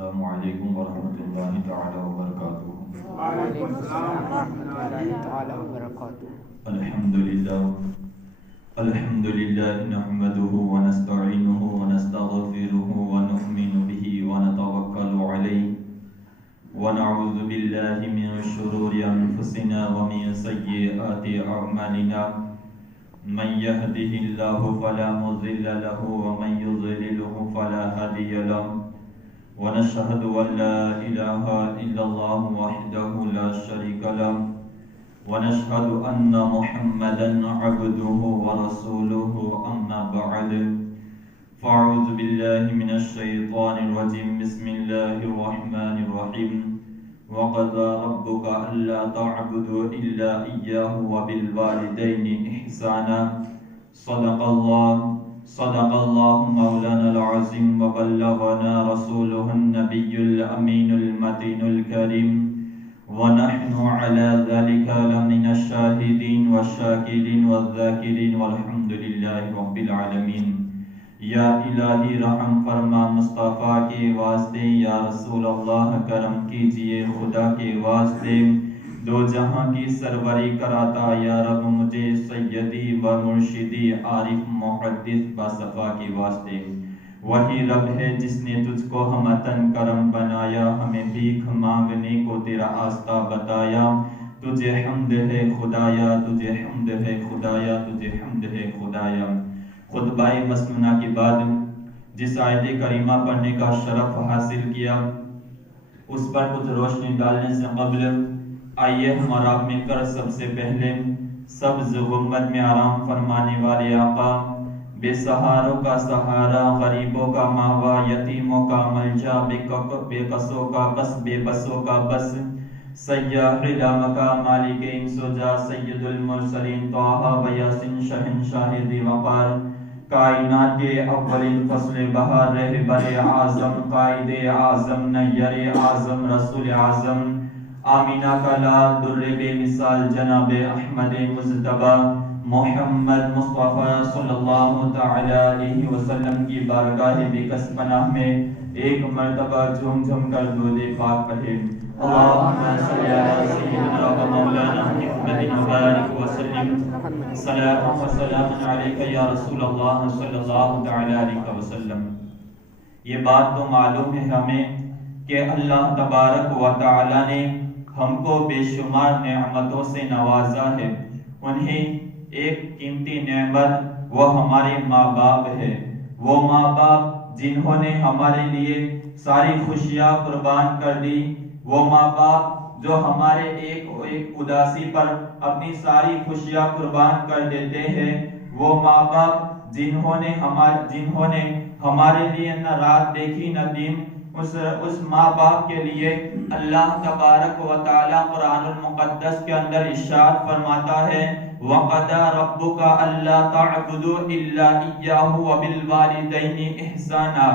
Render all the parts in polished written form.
السلام علیکم ورحمۃ اللہ تعالی وبرکاتہ۔ وعلیکم السلام ورحمۃ اللہ تعالی وبرکاتہ۔ الحمد للہ نحمده ونستعینه ونستغفره ونؤمن به ونتوکل علیہ ونعوذ باللہ من شرور انفسنا ومن سیئات اعمالنا، من يهده الله فلا مضل له ومن يضلله فلا هادي له، ونشهد أن لا إله إلا الله وحده لا شريك له، ونشهد أن محمدا عبده ورسوله، أما بعد فأعوذ بالله من الشيطان الرجيم، بسم الله الرحمن الرحيم، وقضى ربك ألا تعبدوا إلا إياه وبالوالدين إحسانا، صدق الله مولانا العظيم، وبلغنا رسوله النبي الأمين المتين الكريم، ونحن على ذلك لمن الشاهدين والشاكرين والذاكرين، والحمد لله رب العالمين۔ یا الہی رحم فرما مصطفیٰ کے واسطے، یا رسول اللہ کرم کیجئے خدا کے واسطے، دو جہاں کی سروری کراتا یا رب مجھے سیدی و مرشدی عارف محدث باصفا کے واسطے۔ وہی رب ہے جس نے تجھ کو ہمتن کرم بنایا، ہمیں بھیک مانگنے کو تیرا آستہ بتایا۔ تجھے حمد ہے خدایا، تجھے حمد ہے خدایا، تجھے حمد ہے خدایا۔ خطبہ مسنونہ کے بعد جس آیت کریمہ پڑھنے کا شرف حاصل کیا، اس پر کچھ روشنی ڈالنے سے قبل آئیے ہم اور آپ مل کر سب سے پہلے سبز غربت میں آرام فرمانے والے آقا، بے سہاروں کا سہارا، غریبوں کا ماوا، یتیموں کا ملجا، بے قصوں کا بس، بے بسوں کا بس، سیاح لامکا، مالک انس و جا، سید المرسلین طٰہٰ و یاسین، شہنشاہ ذی وقار، کائنات کے اولین فصل بہار، رہبر اعظم، قائد اعظم، نیر اعظم، رسول اعظم، آمینہ کا لال، در بے مثال، جناب احمد مصطفیٰ محمد مصطفیٰ صلی اللہ تعالی علیہ وسلم کی بارگاہ بکس پناہ میں ایک مرتبہ جھوم جھوم کر درود پاک پڑھیں۔ اللہم صلی علی سیدنا و مولانا محمد مبارک وسلم، سلام و سلام علیک یا رسول اللہ صلی اللہ تعالی علیہ وسلم۔ یہ بات تو معلوم ہے ہمیں کہ اللہ تبارک و تعالی نے ہم کو بے شمار نعمتوں سے نوازا ہے۔ انہیں ایک قیمتی نعمت وہ ہمارے ماں باپ ہے، وہ ماں باپ جنہوں نے ہمارے لیے ساری خوشیاں قربان کر دی، وہ ماں باپ جو ہمارے ایک اداسی پر اپنی ساری خوشیاں قربان کر دیتے ہیں، وہ ماں باپ جنہوں نے ہمارے لیے نہ رات دیکھی نہ دن، اس ماں باپ کے لیے اللہ تبارک و تعالی قرآن المقدس کے اندر ارشاد فرماتا ہے، وَقَضَىٰ رَبُّكَ أَلَّا تَعْبُدُوا إِلَّا إِيَّاهُ وَبِالْوَالِدَيْنِ إِحْسَانًا۔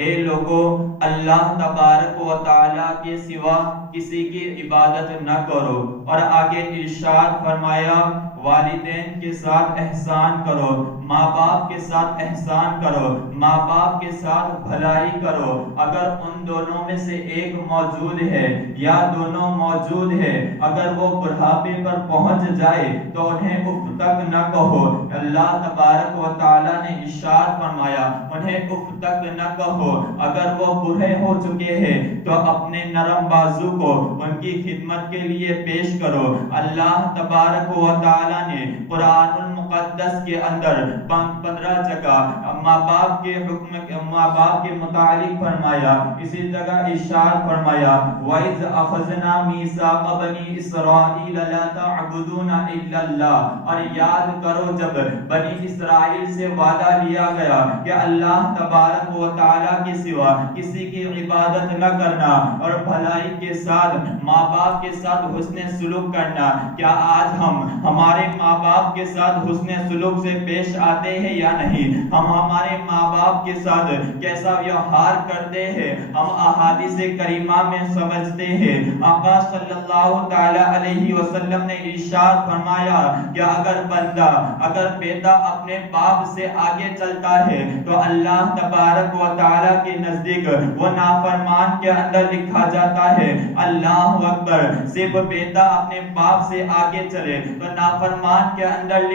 اے لوگو، اللہ تبارک و تعالی کے سوا کسی کی عبادت نہ کرو، اور آگے ارشاد فرمایا والدین کے ساتھ احسان کرو، ماں باپ کے ساتھ احسان کرو، ماں باپ کے ساتھ بھلائی کرو۔ اگر ان دونوں میں سے ایک موجود ہے یا دونوں موجود ہے، اگر وہ بڑھاپے پر پہنچ جائے تو انہیں اف تک نہ کہو۔ اللہ تبارک و تعالی نے ارشاد فرمایا انہیں اف تک نہ کہو۔ اگر وہ بوڑھے ہو چکے ہیں تو اپنے نرم بازو کو ان کی خدمت کے لیے پیش کرو۔ اللہ تبارک و تعالی نے قرآن المقدس کے اندر 15 جگہ ماں باپ کے حکم، ماں باپ کے متعلق فرمایا۔ اسی جگہ ارشاد فرمایا وَإِذْ أَخَذْنَا مِيثَاقَ بَنِي إِسْرَائِيلَ لَا تَعْبُدُونَ إِلَّا اللَّهَ۔ اور یاد کرو جب بنی اسرائیل سے وعدہ لیا گیا کہ اللہ تبارک و تعالی کے سوا کسی کی عبادت نہ کرنا اور بھلائی کے ساتھ ماں باپ کے ساتھ حسن سلوک کرنا۔ کیا آج ہم ہمارے ماں باپ کے ساتھ حسن سلوک سے پیش آتے ہیں یا نہیں؟ ہم ہمارے ماں باپ کے ساتھ کیسا ویوہار کرتے ہیں ہم احادیث کریمہ میں سمجھتے ہیں۔ آقا صلی اللہ تعالی علیہ وسلم نے ارشاد فرمایا کہ اگر بندہ، اگر بیٹا اپنے باپ سے آگے چلتا ہے تو اللہ تبارک و تعالی تعالیٰ کے نزدیک وہ نافرمان کے اندر لکھا جاتا ہے اللہ اکبر، صرف بیٹا اپنے باپ سے آگے چلے تو نافرمان کے اندر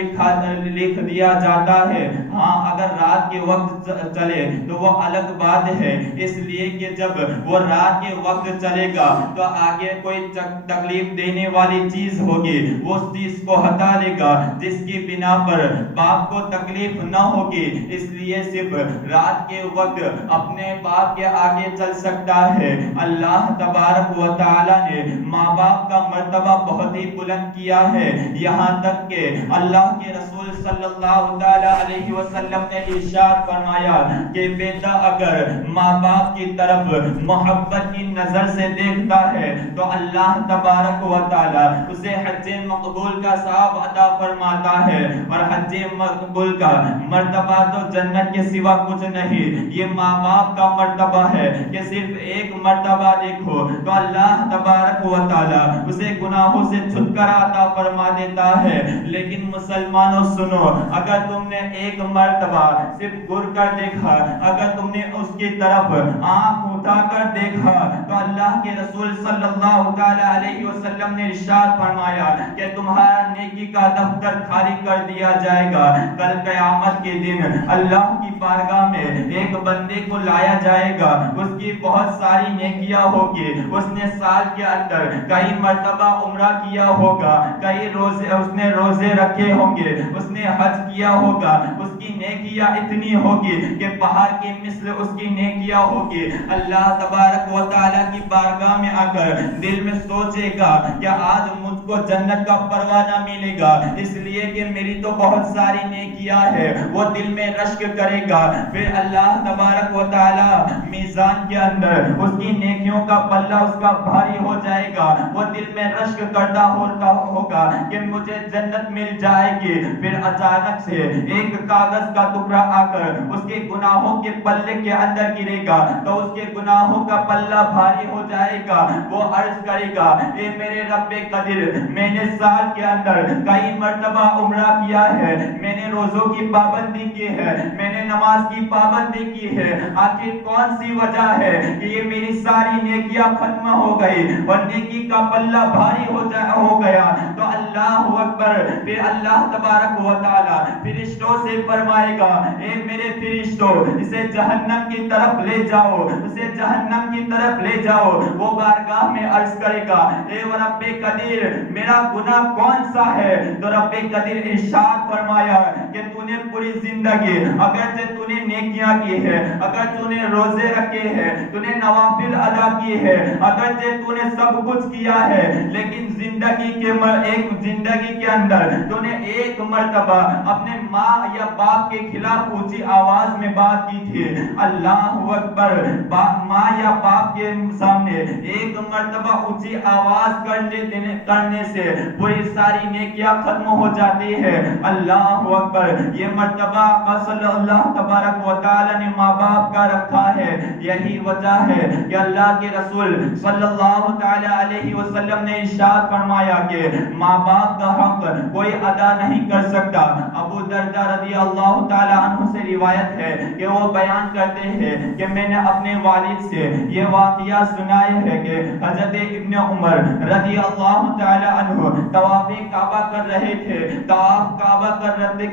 لکھ دیا جاتا ہے، ہاں اگر رات کے وقت چلے تو وہ الگ بات ہے، اس لیے کہ جب وہ رات کے وقت چلے گا تو آگے کوئی تکلیف دینے والی چیز ہوگی، وہ اس چیز کو ہٹا لے گا جس کی بنا پر باپ کو تکلیف نہ ہوگی، اس لیے صرف رات کے وقت اپنے باپ کے آگے چل سکتا ہے۔ اللہ تبارک و تعالی نے ماں باپ کا مرتبہ بہت ہی بلند کیا ہے، یہاں تک کہ اللہ کے رسول صلی اللہ علیہ وسلم نے ارشاد فرمایا کہ بیٹا اگر ماں باپ کی طرف محبت کی نظر سے دیکھتا ہے تو اللہ تبارک و تعالی اسے حج مقبول کا ثواب عطا فرماتا ہے، اور حج مقبول کا مرتبہ تو جنت کے سوا کچھ نہیں، یہ ماں باپ کا مرتبہ ہے کہ صرف ایک مرتبہ دیکھو تو اللہ تبارک و تعالی اسے گناہوں سے چھٹکارا عطا فرما دیتا ہے۔ لیکن مسلمانوں سنو، اگر تم نے ایک مرتبہ صرف گر کر دیکھا، اگر تم نے اس کی طرف آنکھ اٹھا کر دیکھا تو اللہ کے رسول صلی اللہ علیہ وسلم نے ارشاد فرمایا کہ تمہارا نیکی کا دفتر خالی کر دیا جائے گا۔ کل قیامت کے دن اللہ کی بارگاہ میں ایک بندے کو لایا جائے گا، اس کی بہت ساری نیکیاں ہوگی، اس نے سال کے اندر کئی مرتبہ عمرہ کیا ہوگا، کئی روزے اس نے روزے رکھے ہوں گے، اس نے حج کیا ہوگا، اس کی نیکیاں اتنی ہوگی کہ پہاڑ کے مثل اس کی نیکیاں ہوگی۔ اللہ تبارک و تعالیٰ کی بارگاہ میں آ کر دل میں سوچے گا کہ آج مجھ کو جنت کا پروانہ ملے گا، اس لیے کہ میری تو بہت ساری نیکیاں ہیں، وہ دل میں رشک کرے گا۔ پھر اللہ تبارک و تعالیٰ میزان کے اندر اس کی نیکیوں کا پلہ اس کا بھاری ہو جائے گا، وہ دل میں رشک کرتا ہوگا کہ مجھے جنت مل جائے گی۔ پھر اچانک سے ایک کاغذ کا ٹکڑا آ کر اس کے گناہوں کے پلے کے اندر گرے گا تو اس کے گناہوں کا پلہ بھاری ہو جائے گا، وہ عرض کرے گا اے میرے رب قدیر، میں نے سال کے اندر کئی مرتبہ عمرہ کیا ہے، میں نے روزوں کی پابندی کی ہے، میں نے نماز کی پابندی کی ہے، آخر کون سی وجہ ہے کہ یہ میری ساری نیکیاں ختم ہو گئی اور نیکی کا پلہ بھاری ہو گیا؟ تو اللہ اکبر، پھر اللہ تبارک و تعالی فرشتوں سے فرمائے گا اے میرے فرشتوں، اسے جہنم کی طرف لے جاؤ، اسے جہنم کی طرف لے جاؤ۔ وہ بارگاہ میں عرض کرے گا اے رب قدیر، میرا گناہ کون سا ہے؟ تو رب قدیر ارشاد فرمایا کہ تو نے پوری زندگی اگرچہ تو نے نیکیاں کی ہے، اگر تو نے روزے رکھے ہیں، تو نے نوافل ادا کیے ہیں، اگرچہ تو نے سب کچھ کیا ہے، لیکن زندگی کے اندر تو نے ایک مرتبہ اپنے ماں یا باپ کے خلاف اونچی آواز میں بات کی تھی۔ اللہ اکبر، ماں یا باپ کے سامنے ایک مرتبہ اونچی آواز کرنے سے پوری ساری نیکیاں ختم ہو جاتی ہے۔ اللہ اکبر، یہ مرتبہ صلی اللہ تبارک و تعالی نے ماں باپ کا رکھا ہے، یہی وجہ ہے کہ اللہ کے رسول صلی اللہ تعالی علیہ وسلم نے ارشاد فرمایا کہ ماں باپ کا حق کوئی ادا نہیں کر سکتا۔ ابو درداء رضی اللہ تعالی عنہ سے روایت ہے کہ وہ بیان کرتے ہیں کہ میں نے اپنے والد سے یہ واقعہ سنایا ہے کہ حضرت ابن عمر رضی اللہ تعالی عنہ طواف کعبہ کر رہے تھے، طواف کعبہ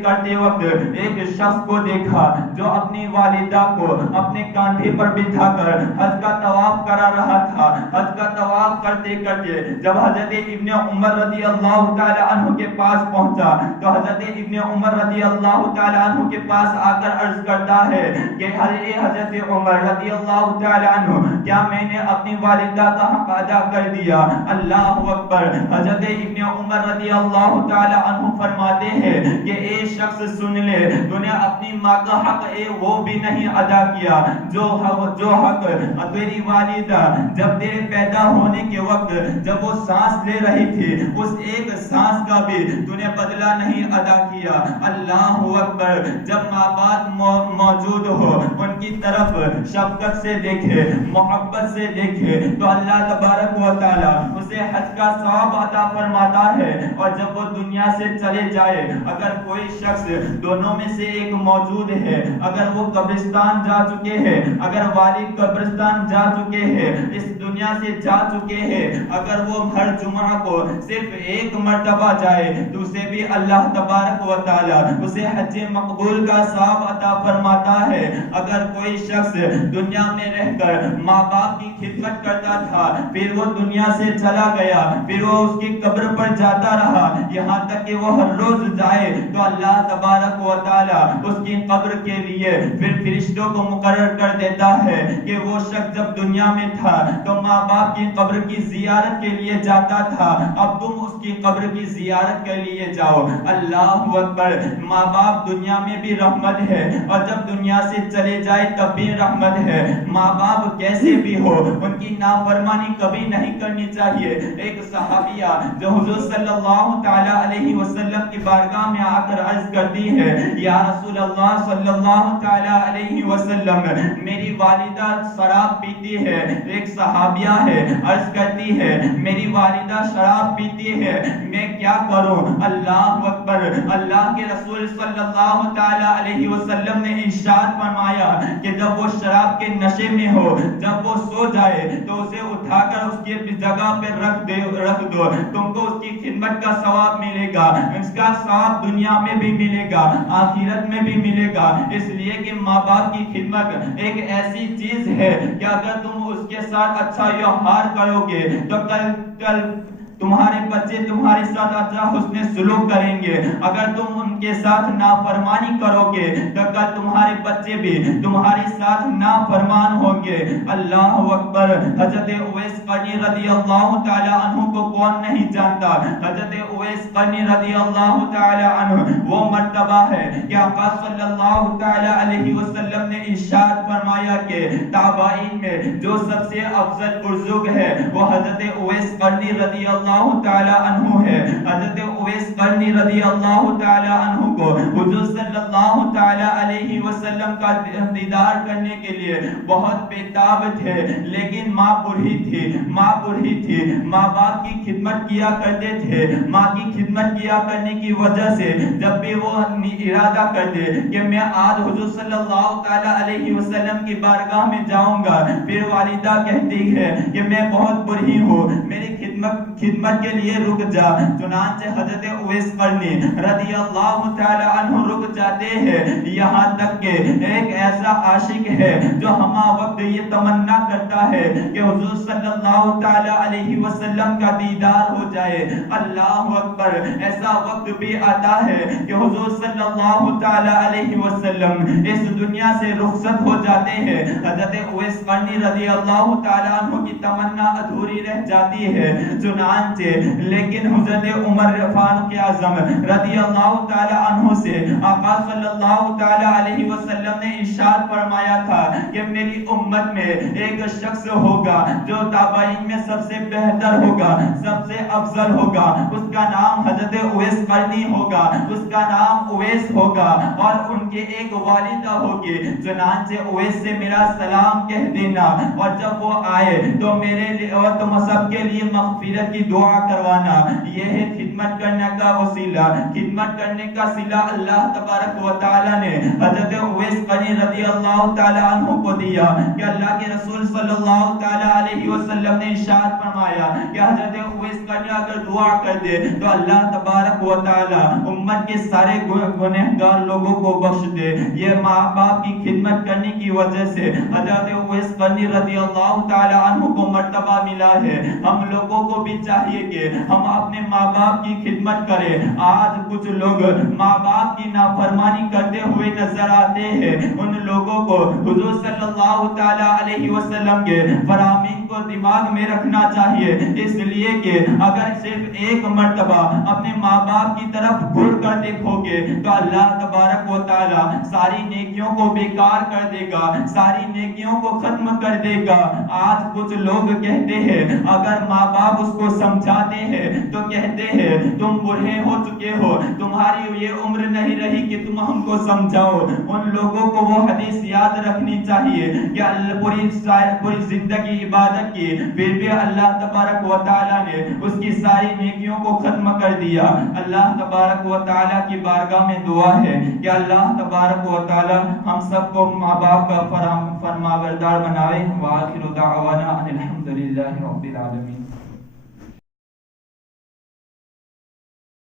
کرتے وقت ایک شخص کو دیکھا جو اپنی والدہ کو اپنے کاندھے پر بٹھا کر حج کا طواف کرا رہا تھا۔ حج کا طواف کرتے کرتے جب حضرت ابن عمر رضی اللہ تعالی عنہ کے پاس پہنچا تو حضرت ابن عمر رضی اللہ تعالی عنہ کے پاس آ کر عرض کرتا ہے کہ حضرت عمر رضی اللہ تعالی عنہ، کیا میں نے اپنی والدہ کا حق ادا کر دیا؟ اللہ اکبر، حضرت ابن عمر رضی اللہ تعالی عنہ فرماتے ہیں کہ اے شخص سن لے، تو نے اپنی ماں کا حق وہ بھی نہیں ادا کیا جو حق تیری والدہ جب تیرے پیدا ہونے کے وقت جب وہ سانس لے رہی تھی اس ایک سانس کا بھی تو نے بدلہ نہیں ادا کیا۔ اللہ اکبر، جب ماں باپ موجود ہو ان کی طرف شفقت سے دیکھے، محبت سے دیکھے تو اللہ تبارک و تعالی اسے حج کا ثواب عطا فرماتا ہے، اور جب وہ دنیا سے چلے جائے، اگر کوئی شخص دونوں میں سے ایک موجود ہے، اگر وہ قبرستان جا جا چکے ہیں، اگر والد قبرستان جا چکے ہیں، اس دنیا سے جا چکے ہیں، اگر وہ ہر جمعہ کو صرف ایک مرتبہ جائے تو اسے بھی اللہ تبارک و تعالی اسے حج مقبول کا ثواب عطا فرماتا ہے۔ اگر کوئی شخص دنیا میں رہ کر ماں باپ کی خدمت کرتا تھا، پھر وہ دنیا سے چلا گیا، پھر وہ اس کی قبر پر جاتا رہا، یہاں تک کہ وہ ہر روز جائے تو اللہ تبارک و تعالی اس کی قبر کے لیے پھر فرشتوں کو مقرر کر دیتا ہے کہ وہ شخص جب دنیا میں تھا تو ماں باپ کی قبر کی زیارت کے لیے جاتا تھا، اب تم اس کی قبر کی زیارت کے لیے جاؤ۔ اللہ اکبر۔ ماں باپ دنیا میں بھی رحمت ہے اور جب دنیا سے چلے جائے تب بھی رحمت ہے۔ ماں باپ کیسے بھی ہو ان کی نافرمانی کبھی نہیں کرنی چاہیے۔ ایک صحابیہ جو حضور صلی اللہ تعالی علیہ وسلم کی بارگاہ میں آ کر عرض کرتی ہے، یا رسول اللہ صلی اللہ تعالی علیہ وسلم، میری والدہ شراب پیتی ہے۔ ایک صحابیہ ہے، عرض کرتی ہے میری والدہ شراب پیتی ہے، میں کیا کروں؟ اللہ اکبر۔ اللہ کے رسول صلی اللہ تعالی علیہ وسلم نے ارشاد فرمایا کہ جب وہ شراب کے نشے میں ہو، جب وہ سو جائے تو اسے اٹھا کر اس کی جگہ پہ رکھ دو، تم کو اس کی خدمت کا ثواب ملے گا، اس کا ثواب دنیا میں بھی ملے گا، آخرت میں بھی ملے گا۔ اس لیے کہ ماں باپ کی خدمت ایک ایسی چیز ہے کہ اگر تم اس کے ساتھ اچھا ویوہار کرو گے تو کل تمہارے بچے تمہارے ساتھ اچھا حسن سلوک کریں گے، اگر تم ان کے ساتھ نافرمانی کرو گے تو کل تمہارے بچے بھی تمہارے ساتھ نافرمان ہوں گے۔ اللہ اکبر۔ حضرت اویس قرنی رضی اللہ تعالی عنہ کو کون نہیں جانتا؟ حضرت اویس قرنی رضی اللہ تعالی عنہ وہ مرتبہ ہے کہ آقا صلی اللہ تعالی علیہ وسلم نے ارشاد فرمایا کہ تابعین میں جو سب سے افضل بزرگ ہے وہ حضرت اویس قرنی رضی اللہ تعالی عنہ ہے۔ حضرت اویس قرنی رضی اللہ تعالی عنہ کو حضور صلی اللہ تعالی علیہ وسلم کا دیدار کرنے کے لیے بہت بےتاب تھے، لیکن ماں بوڑھی تھی، ماں باپ کی خدمت کیا کرتے تھے۔ ماں کی خدمت کیا کرنے کی وجہ سے جب بھی وہ ارادہ کرتے کہ میں آج حضور صلی اللہ تعالی علیہ وسلم کی بارگاہ میں جاؤں گا، پھر والدہ کہتی ہے کہ میں بہت بوڑھی ہوں، میری خدمت کے لیے رک جا۔ چنانچہ حضرت اویس قرنی رضی اللہ تعالی عنہ رک جاتے ہیں، یہاں تک کہ ایک ایسا عاشق ہے جو ہمہ وقت یہ تمنا کرتا ہے کہ حضور صلی اللہ تعالی علیہ وسلم کا دیدار ہو جائے۔ اللہ اکبر۔ ایسا وقت بھی آتا ہے کہ حضور صلی اللہ تعالی علیہ وسلم اس دنیا سے رخصت ہو جاتے ہیں، حضرت اویس قرنی رضی اللہ تعالی عنہ کی تمنا ادھوری رہ جاتی ہے۔ چنانچہ لیکن حضرت عمر فاروق اعظم رضی اللہ تعالی عنہ سے آقا صلی اللہ تعالی علیہ وسلم نے ارشاد فرمایا تھا کہ میری امت میں ایک شخص ہوگا جو تابعین میں سب سے بہتر ہوگا، سب سے افضل ہوگا، اس کا نام حضرت اویس قرنی ہوگا، اس کا نام اویس ہوگا اور ان کے ایک والدہ ہوگی۔ چنانچہ اویس سے میرا سلام کہہ دینا اور جب وہ آئے تو میرے لیے اور تم سب کے لیے مغفرت کی دعا کروانا۔ یہ ہے خدمت کرنے کا وسیلہ، خدمت کرنے کا صلہ اللہ تبارک و تعالی نے حضرت اویس قرنی رضی اللہ تعالی عنہ کو دیا کہ اللہ کے رسول صلی اللہ تعالی علیہ وسلم نے ارشاد فرمایا کہ حضرت اویس قرنی اگر دعا کر دے تو اللہ تبارک و تعالی امت کے سارے گنہگار لوگوں کو بخش دے۔ یہ ماں باپ کی خدمت کرنے کی وجہ سے حضرت اویس قرنی رضی اللہ تعالی عنہ کو مرتبہ ملا ہے۔ ہم لوگوں کو بھی چاہیے کہ ہم اپنے ماں باپ کی خدمت کریں۔ آج کچھ لوگ ماں باپ کی نافرمانی کرتے ہوئے نظر آتے ہیں، ان لوگوں کو حضور صلی اللہ تعالی علیہ وسلم کے فرامین کو دماغ میں رکھنا چاہیے، اس لیے کہ اگر صرف ایک مرتبہ اپنے ماں باپ کی طرف گھر کر دیکھو گے تو اللہ تبارک و تعالی ساری نیکیوں کو بیکار کر دے گا، ساری نیکیوں کو ختم کر دے گا۔ آج کچھ لوگ کہتے ہیں اگر ماں باپ اس کو سمجھاتے ہیں تو کہتے ہیں تم بوڑھے ہو چکے ہو، تمہاری یہ عمر نہیں رہی کہ تم ہم کو سمجھاؤ۔ ان لوگوں کو وہ حدیث یاد رکھنی چاہیے کہ اللہ پوری زندگی عبادت کی، پھر بھی اللہ تبارک و تعالی نے اس کی ساری نیکیوں کو ختم کر دیا۔ اللہ تبارک و تعالی تعالیٰ کی بارگاہ میں دعا ہے کہ اللہ تبارک و تعالیٰ ہم سب کو ماں باپ کا فرمانبردار بنائے. وآخر دعوانا ان الحمد للہ رب العالمین.